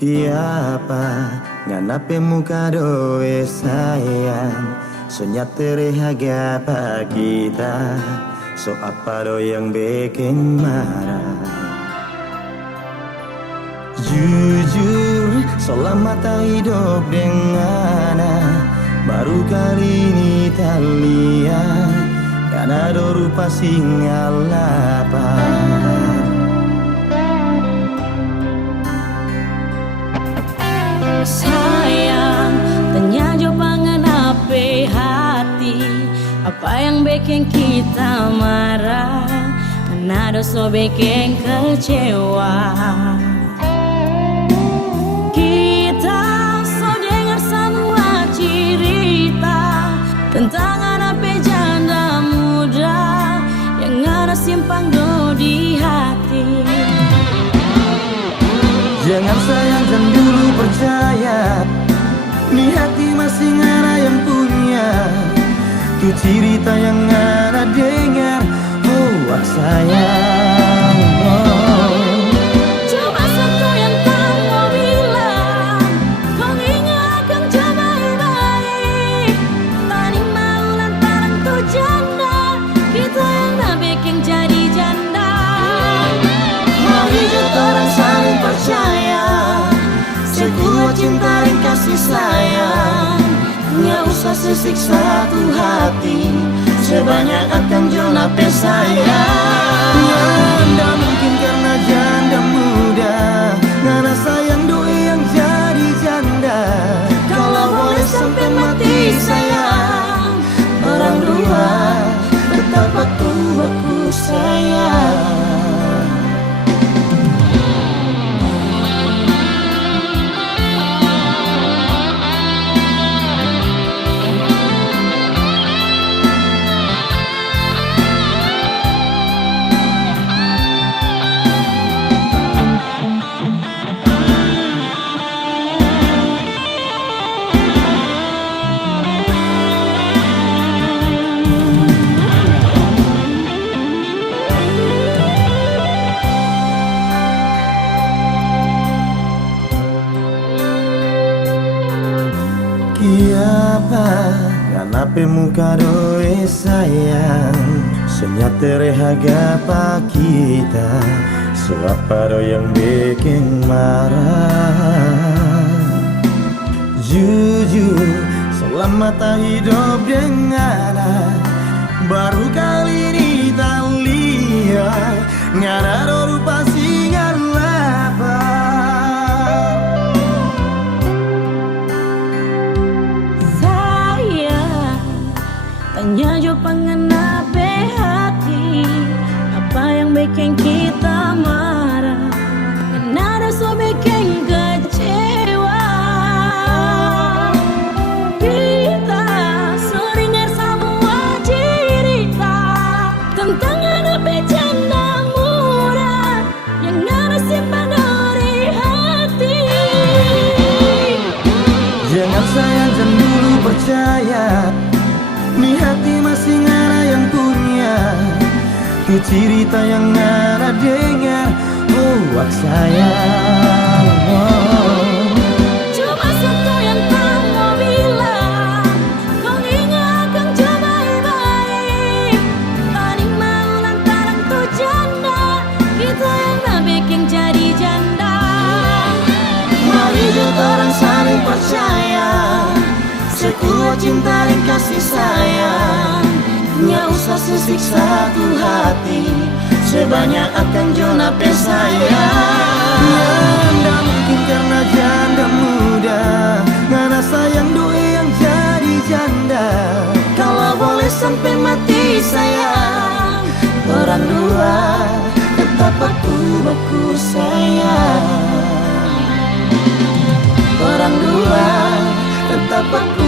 Kiapa nganape muka doe sayang, sonya terhaga kita. So apa do yang bikin marah? Jujur selama tak hidup dengan baru kali ini tak lihat, karena ada rupa singa lapar. Sayang, tanya jawaban apa hati, apa yang bikin kita marah, mana dosa bikin kecewa. Kita so dengar semua cerita tentang anak janda muda yang ada simpang do di hati. Jangan sayang, jangan dulu percaya, nih hati masih ngana yang punya. Tuh cerita yang ngana dengar, oh sayang, oh. Cuma satu yang tak mau bilang, kau ingatkan coba baik. Tadi mau lantaran tuh janda, kita yang tak bikin jadi janda. Mau hidup orang saling percaya, sekuat cinta dan kasih sayang. Nggak usah sesiksa satu hati, sebanyak akan jona sayang. Nggak mungkin karena janda muda, ngana sayang doi yang jadi janda. Kalau boleh sampai mati sayang, orang dua tetap aku sayang. Kiapa nganape muka doe sayang, sonya terhaga kita. So apa do yang bikin marah? Jujur selama tak hidup dengan baru kali ini tak lihat, ngana do rupa singa lapar. Tanya jawaban apa hati, apa yang bikin kita marah, karena dosa bikin kecewa. Kita sering dengar semua cerita tentang anak janda muda yang ada simpan dari hati. Jangan sayang, jangan dulu percaya, nih hati masih ngana yang punya. Tuh cerita yang ngana dengar, oh sayang, oh. Cuma satu yang tak mau bilang, kau ingatkan coba baik. Tadi mau lantaran tuh janda, kita yang tak bikin jadi janda. Mau hidup orang saling percaya, sekuat cinta dan kasih sayang. Nggak usah sesiksa satu hati, sebanyak akan jona sayang. Nggak mungkin karena janda muda, ngana sayang doi yang jadi janda. Kalau boleh sampai mati sayang, orang dua tetap aku sayang. Orang dua tetap aku